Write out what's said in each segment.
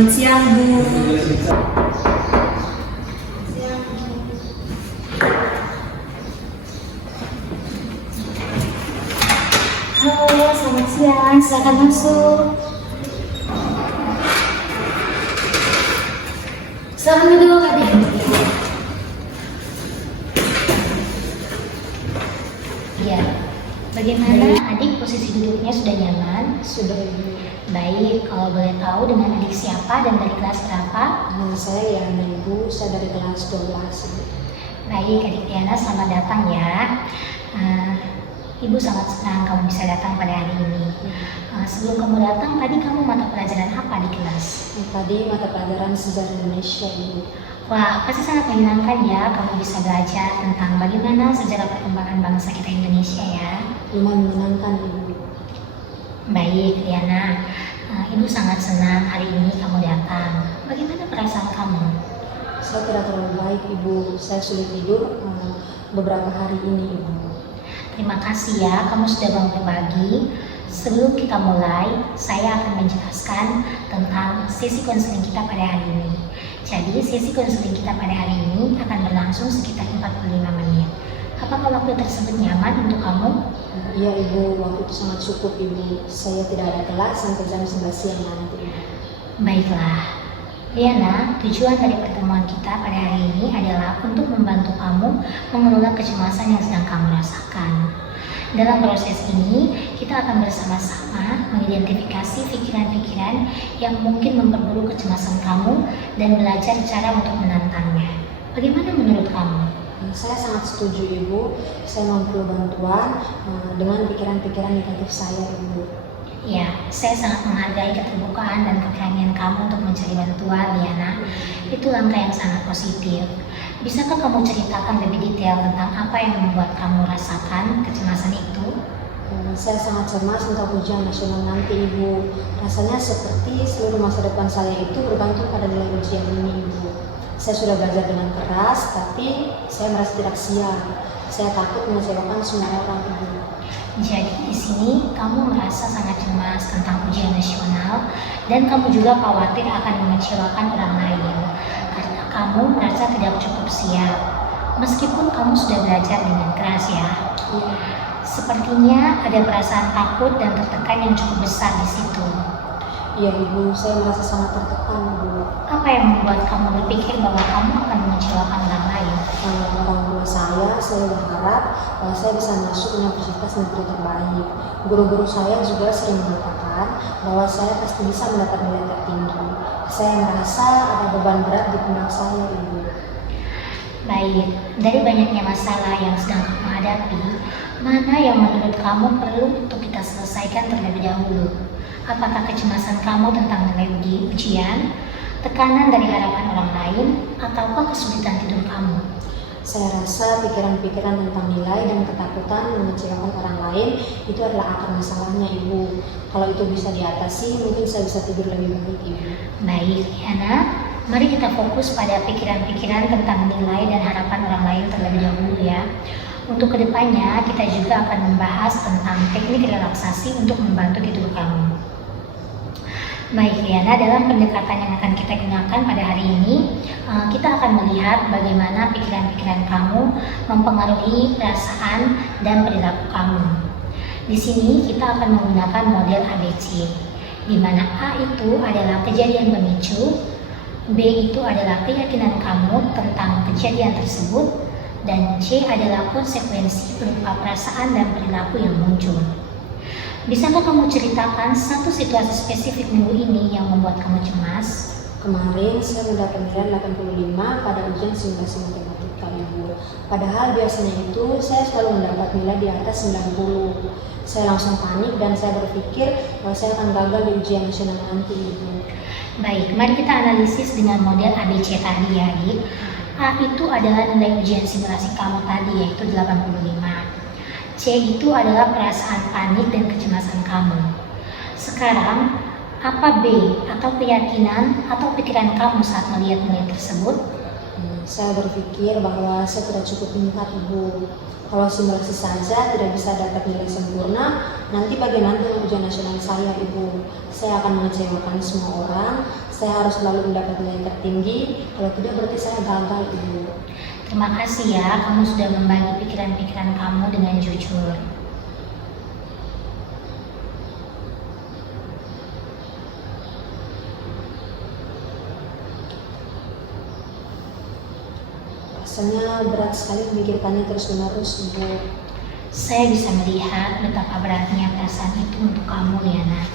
Selamat siang, Bu. Halo, selamat siang. Silakan masuk. Silakan duduk, adik. Ya, bagaimana adik posisi duduknya sudah nyaman? Sudah, Ibu. Baik, kalau boleh tahu dengan adik siapa dan dari kelas berapa? Saya Yana, Ibu. Saya dari kelas 12. Ibu. Baik, adik Tiana, selamat datang ya. Ibu sangat senang kamu bisa datang pada hari ini. Sebelum kamu datang, tadi kamu mata pelajaran apa di kelas? Tadi mata pelajaran sejarah Indonesia, Ibu. Wah, pasti sangat menyenangkan ya kamu bisa belajar tentang bagaimana sejarah perkembangan bangsa kita Indonesia ya. Lumayan menyenangkan, Ibu. Baik, Diana. Ibu sangat senang hari ini kamu datang. Bagaimana perasaan kamu? Saya tidak terlalu baik, Ibu. Saya sulit tidur beberapa hari ini, Ibu. Terima kasih ya, kamu sudah mau berbagi. Sebelum kita mulai, saya akan menjelaskan tentang sesi konseling kita pada hari ini. Jadi, sesi konseling kita pada hari ini akan berlangsung sekitar 45 menit. Apakah waktu tersebut nyaman untuk kamu? Iya, Ibu. Waktu itu sangat cukup, Ibu. Saya tidak ada kelas sampai jam 11 siang nanti, Ibu. Baiklah. Liana, tujuan dari pertemuan kita pada hari ini adalah untuk membantu kamu mengelola kecemasan yang sedang kamu rasakan. Dalam proses ini, kita akan bersama-sama mengidentifikasi pikiran-pikiran yang mungkin memperburuk kecemasan kamu dan belajar cara untuk menantangnya. Bagaimana menurut kamu? Saya sangat setuju, Ibu. Saya mau perlu bantuan dengan pikiran-pikiran negatif saya, Ibu. Ya, saya sangat menghargai keterbukaan dan keberanian kamu untuk mencari bantuan, Liana. Itu langkah yang sangat positif. Bisakah kamu ceritakan lebih detail tentang apa yang membuat kamu rasakan kecemasan itu? Saya sangat cemas untuk ujian nasional nanti, Ibu. Rasanya seperti seluruh masa depan saya itu bergantung pada nilai ujian ini, Ibu. Saya sudah belajar dengan keras, tapi saya merasa tidak siap. Saya takut mengecewakan semua orang, Ibu. Jadi di sini kamu merasa sangat cemas tentang ujian nasional dan kamu juga khawatir akan mengecewakan orang lain karena kamu merasa tidak cukup siap. Meskipun kamu sudah belajar dengan keras ya. Iya. Sepertinya ada perasaan takut dan tertekan yang cukup besar di situ. Iya, Ibu. Saya merasa sangat tertekan, Ibu. Apa yang membuat kamu berpikir bahwa kamu akan mengecewakan orang lain? Orang tua saya berharap saya bisa masuk universitas negeri terbaik. Guru-guru saya juga sering mengatakan bahwa saya pasti bisa mendapat nilai tertinggi. Saya merasa ada beban berat di pundak saya, Ibu. Baik, dari banyaknya masalah yang sedang kamu hadapi, mana yang menurut kamu perlu untuk kita selesaikan terlebih dahulu? Apakah kecemasan kamu tentang nilai ujian, tekanan dari harapan orang lain, ataukah kesulitan tidur kamu? Saya rasa pikiran-pikiran tentang nilai dan ketakutan mengecewakan orang lain itu adalah akar masalahnya, Ibu. Kalau itu bisa diatasi, mungkin saya bisa tidur lebih baik, Ibu. Baik, Yana, mari kita fokus pada pikiran-pikiran tentang nilai dan harapan orang lain terlebih dahulu ya. Untuk kedepannya, kita juga akan membahas tentang teknik relaksasi untuk membantu tidur kamu. Baik, Liana, dalam pendekatan yang akan kita gunakan pada hari ini, kita akan melihat bagaimana pikiran-pikiran kamu mempengaruhi perasaan dan perilaku kamu. Di sini kita akan menggunakan model ABC, di mana A itu adalah kejadian pemicu, B itu adalah keyakinan kamu tentang kejadian tersebut, dan C adalah konsekuensi berupa perasaan dan perilaku yang muncul. Bisakah kamu ceritakan satu situasi spesifik minggu ini yang membuat kamu cemas? Kemarin saya mendapat nilai 85 pada ujian simulasi matematika, Ibu. Padahal biasanya itu saya selalu mendapat nilai di atas 90. Saya langsung panik dan saya berpikir bahwa saya akan gagal di ujian nasional nanti, Ibu. Baik, mari kita analisis dengan model ABC tadi ya, Adik. A itu adalah nilai ujian simulasi kamu tadi, yaitu 85. C itu adalah perasaan panik dan kecemasan kamu. Sekarang, apa B atau keyakinan atau pikiran kamu saat melihat nilai tersebut? Saya berpikir bahwa saya tidak cukup pintar, Ibu. Kalau simulasi saja tidak bisa dapat nilai sempurna, nanti bagaimana dengan ujian nasional saya, Ibu? Saya akan mengecewakan semua orang, saya harus selalu mendapat nilai tertinggi, kalau tidak berarti saya gagal, Ibu. Terima kasih ya, kamu sudah membagi pikiran-pikiran kamu dengan jujur. Rasanya berat sekali memikirkannya terus-menerus, Ibu. Saya bisa melihat betapa beratnya perasaan itu untuk kamu, Liana.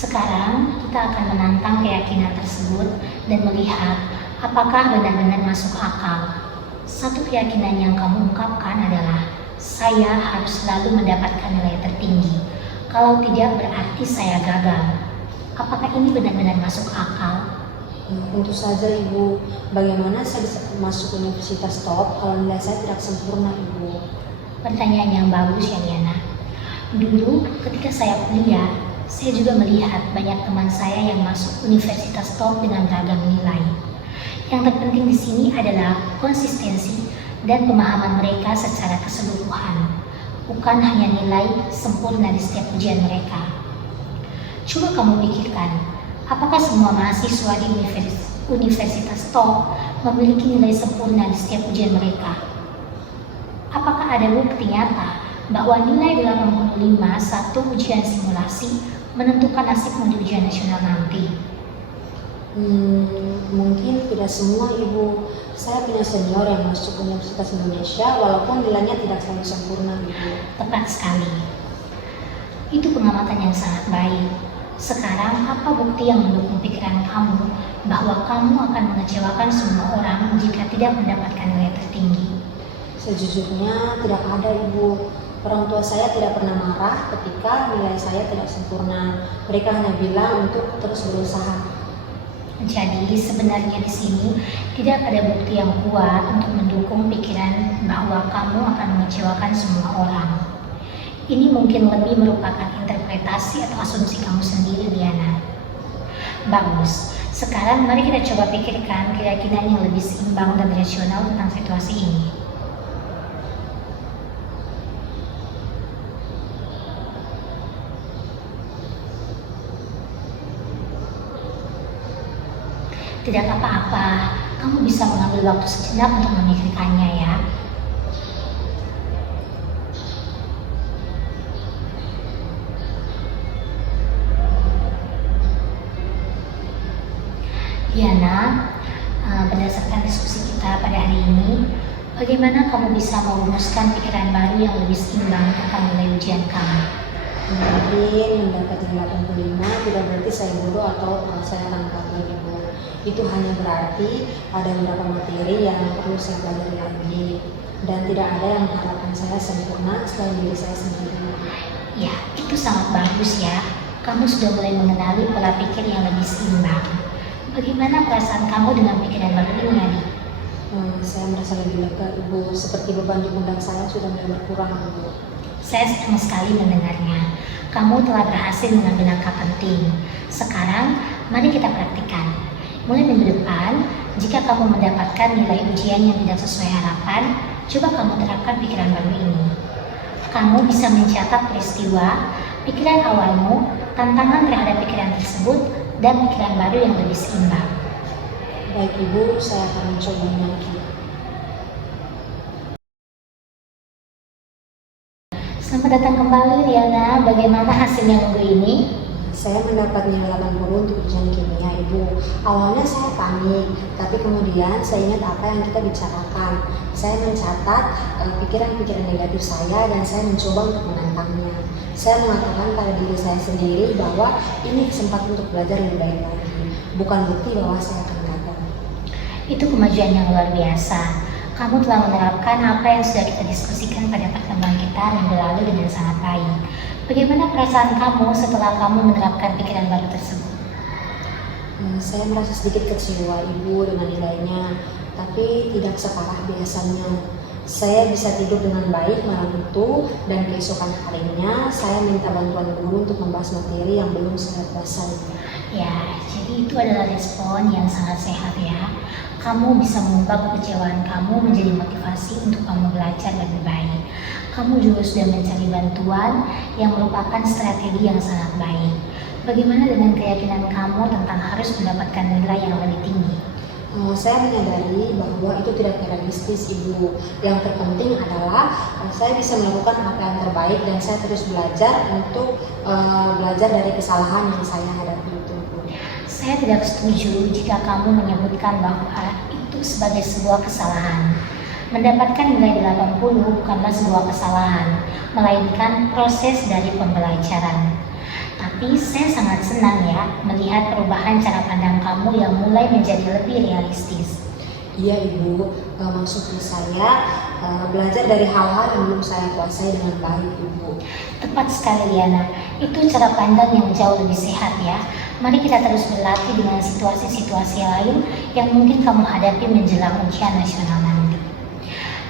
Sekarang kita akan menantang keyakinan tersebut dan melihat apakah benar-benar masuk akal. Satu keyakinan yang kamu ungkapkan adalah, saya harus selalu mendapatkan nilai tertinggi. Kalau tidak berarti saya gagal. Apakah ini benar-benar masuk akal? Tentu saja, Ibu. Bagaimana saya bisa masuk universitas top kalau nilai saya tidak sempurna, Ibu? Pertanyaan yang bagus ya, Liana. Dulu ketika saya kuliah, saya juga melihat banyak teman saya yang masuk universitas top dengan beragam nilai. Yang terpenting di sini adalah konsistensi dan pemahaman mereka secara keseluruhan, bukan hanya nilai sempurna di setiap ujian mereka. Coba kamu pikirkan, apakah semua mahasiswa di universitas top memiliki nilai sempurna di setiap ujian mereka? Apakah ada bukti nyata bahwa nilai 85 satu ujian simulasi menentukan nasibmu di ujian nasional nanti? Mungkin tidak semua, Ibu. Saya punya senior yang masuk Universitas Indonesia walaupun nilainya tidak selalu sempurna, Ibu. Tepat sekali. Itu pengamatan yang sangat baik. Sekarang apa bukti yang mendukung pikiran kamu bahwa kamu akan mengecewakan semua orang jika tidak mendapatkan nilai tertinggi? Sejujurnya tidak ada, Ibu. Orang tua saya tidak pernah marah ketika nilai saya tidak sempurna. Mereka hanya bilang untuk terus berusaha. Jadi sebenarnya di sini tidak ada bukti yang kuat untuk mendukung pikiran bahwa kamu akan mengecewakan semua orang. Ini mungkin lebih merupakan interpretasi atau asumsi kamu sendiri, Liana. Bagus. Sekarang mari kita coba pikirkan keyakinan yang lebih seimbang dan rasional tentang situasi ini. Tidak apa-apa, kamu bisa mengambil waktu sejenak untuk memikirkannya ya. Diana, berdasarkan diskusi kita pada hari ini, bagaimana kamu bisa merumuskan pikiran baru yang lebih seimbang tentang nilai ujian kamu? Mungkin mendapat nilai 85 tidak berarti saya bodoh atau saya akan gagal, Ibu. Itu hanya berarti ada beberapa materi yang perlu saya pelajari lagi dan tidak ada yang mengharapkan saya sempurna selain diri saya sendiri. Ya, itu sangat bagus ya. Kamu sudah mulai mengenali pola pikir yang lebih seimbang. Bagaimana perasaan kamu dengan pikiran baru ini, Adi? Saya merasa lebih lega, Ibu. Seperti beban di pundak saya sudah mulai berkurang, Ibu. Saya senang sekali mendengarnya. Kamu telah berhasil mengambil langkah penting. Sekarang, mari kita praktikkan. Mulai minggu depan, jika kamu mendapatkan nilai ujian yang tidak sesuai harapan, coba kamu terapkan pikiran baru ini. Kamu bisa mencatat peristiwa, pikiran awalmu, tantangan terhadap pikiran tersebut, dan pikiran baru yang lebih seimbang. Baik, Ibu, saya akan mencobanya lagi. Selamat datang kembali, Riana. Bagaimana hasilnya minggu ini? Saya mendapat nilai 80 untuk ujian kimia, Ibu. Awalnya saya panik, tapi kemudian saya ingat apa yang kita bicarakan. Saya mencatat pikiran-pikiran negatif saya dan saya mencoba untuk menantangnya. Saya mengatakan pada diri saya sendiri bahwa ini kesempatan untuk belajar lebih baik lagi, bukan bukti bahwa saya akan gagal. Itu kemajuan yang luar biasa. Kamu telah menerapkan apa yang sudah kita diskusikan pada pertemuan kita minggu lalu dengan sangat baik. Bagaimana perasaan kamu setelah kamu menerapkan pikiran baru tersebut? Saya merasa sedikit kecewa, Ibu, dengan nilainya, tapi tidak separah biasanya. Saya bisa tidur dengan baik malam itu dan keesokan harinya saya minta bantuan guru untuk membahas materi yang belum saya kuasai. Ya, jadi itu adalah respon yang sangat sehat ya. Kamu bisa mengubah kekecewaan kamu menjadi motivasi untuk kamu belajar lebih baik. Kamu juga sudah mencari bantuan yang merupakan strategi yang sangat baik. Bagaimana dengan keyakinan kamu tentang harus mendapatkan nilai yang lebih tinggi? Saya menyadari bahwa itu tidak realistis, Ibu. Yang terpenting adalah saya bisa melakukan apa yang terbaik dan saya terus belajar untuk belajar dari kesalahan yang saya hadapi itu, Bu. Saya tidak setuju jika kamu menyebutkan bahwa itu sebagai sebuah kesalahan. Mendapatkan nilai 80 bukanlah sebuah kesalahan, melainkan proses dari pembelajaran. Tapi saya sangat senang ya melihat perubahan cara pandang kamu yang mulai menjadi lebih realistis. Iya, Ibu. Maksud saya belajar dari hal-hal yang belum saya kuasai dengan baik, Ibu. Tepat sekali Liana, itu cara pandang yang jauh lebih sehat ya. Mari kita terus berlatih dengan situasi-situasi lain yang mungkin kamu hadapi menjelang ujian nasional nanti.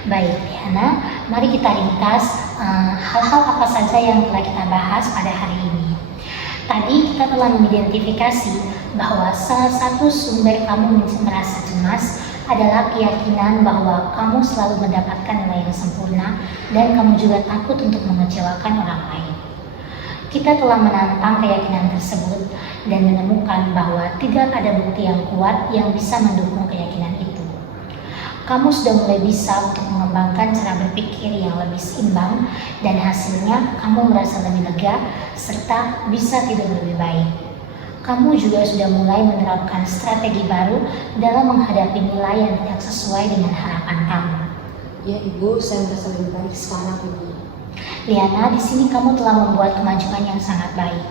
Baik Liana, mari kita ringkas hal-hal apa saja yang telah kita bahas pada hari ini. Tadi kita telah mengidentifikasi bahwa salah satu sumber kamu merasa cemas adalah keyakinan bahwa kamu selalu mendapatkan nilai yang sempurna dan kamu juga takut untuk mengecewakan orang lain. Kita telah menantang keyakinan tersebut dan menemukan bahwa tidak ada bukti yang kuat yang bisa mendukung keyakinan itu. Kamu sudah mulai bisa untuk mengembangkan cara berpikir yang lebih seimbang dan hasilnya kamu merasa lebih lega serta bisa tidur lebih baik. Kamu juga sudah mulai menerapkan strategi baru dalam menghadapi nilai yang tidak sesuai dengan harapan kamu. Ya, Ibu, saya merasa lebih baik sekarang, Ibu. Liana, di sini kamu telah membuat kemajuan yang sangat baik.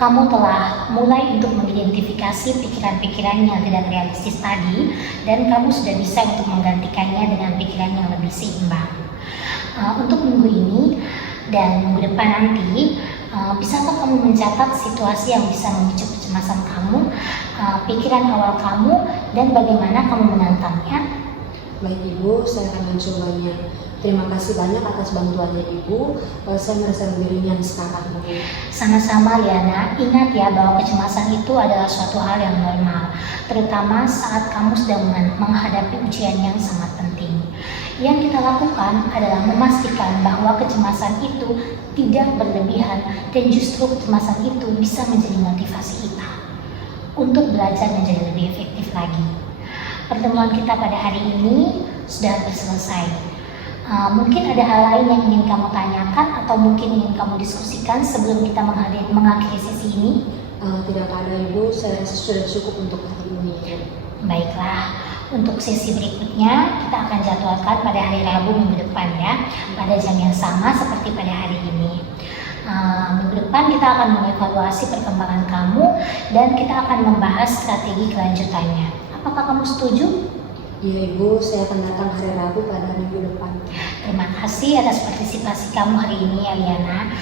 Kamu telah mulai untuk mengidentifikasi pikiran-pikiran yang tidak realistis tadi dan kamu sudah bisa untuk menggantikannya dengan pikiran yang lebih seimbang. Untuk minggu ini dan minggu depan nanti, bisakah kamu mencatat situasi yang bisa memicu kecemasan kamu, pikiran awal kamu, dan bagaimana kamu menantangnya? Baik, Ibu, saya akan mencobanya. Terima kasih banyak atas bantuannya, Ibu. Saya merasa lebih ringan sekarang, Bu. Sama-sama Liana, ingat ya bahwa kecemasan itu adalah suatu hal yang normal, terutama saat kamu sedang menghadapi ujian yang sangat penting. Yang kita lakukan adalah memastikan bahwa kecemasan itu tidak berlebihan dan justru kecemasan itu bisa menjadi motivasi kita untuk belajar menjadi lebih efektif lagi. Pertemuan kita pada hari ini sudah selesai. Mungkin ada hal lain yang ingin kamu tanyakan atau mungkin ingin kamu diskusikan sebelum kita mengakhiri sesi ini? Tidak ada, Ibu. Saya rasa sudah cukup untuk hari ini. Baiklah, untuk sesi berikutnya kita akan jadwalkan pada hari Rabu minggu depan ya, pada jam yang sama seperti pada hari ini. Minggu depan kita akan mengevaluasi perkembangan kamu dan kita akan membahas strategi kelanjutannya. Apakah kamu setuju? Iya, Ibu, saya akan datang hari Rabu pada minggu depan. Terima kasih atas partisipasi kamu hari ini ya Liana.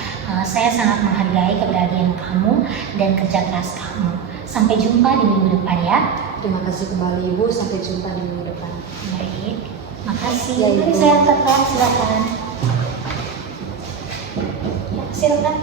Saya sangat menghargai keberanian kamu dan kerja keras kamu. Sampai jumpa di minggu depan ya. Terima kasih kembali, Ibu. Sampai jumpa di minggu depan. Baik, makasih. Ya, Ibu. Mari saya angkatkan, silakan. Ya, silakan.